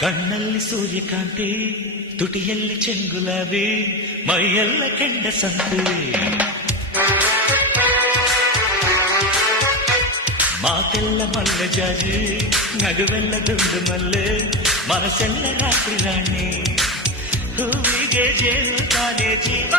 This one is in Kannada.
ಕಣ್ಣಲ್ಲಿ ಸೂರ್ಯಕಾಂತಿ, ತುಟಿಯಲ್ಲಿ ಚೆಂಗುಲಾಬಿ, ಮೈಯೆಲ್ಲ ಕೆಂಡ ಸಂತೆ. ಮಾತೆಲ್ಲ ಮಲ್ಲೆ ಜಾಜಿ, ನಗುವೆಲ್ಲ ದುಂಡು ಮಲ್ಲೆ, ಮನಸ್ಸೆಲ್ಲ ರಾತ್ರಿ ರಾಣಿ, ಹೂವಿಗೆ ಜೇನು ತಾನೇ ಜೀವ.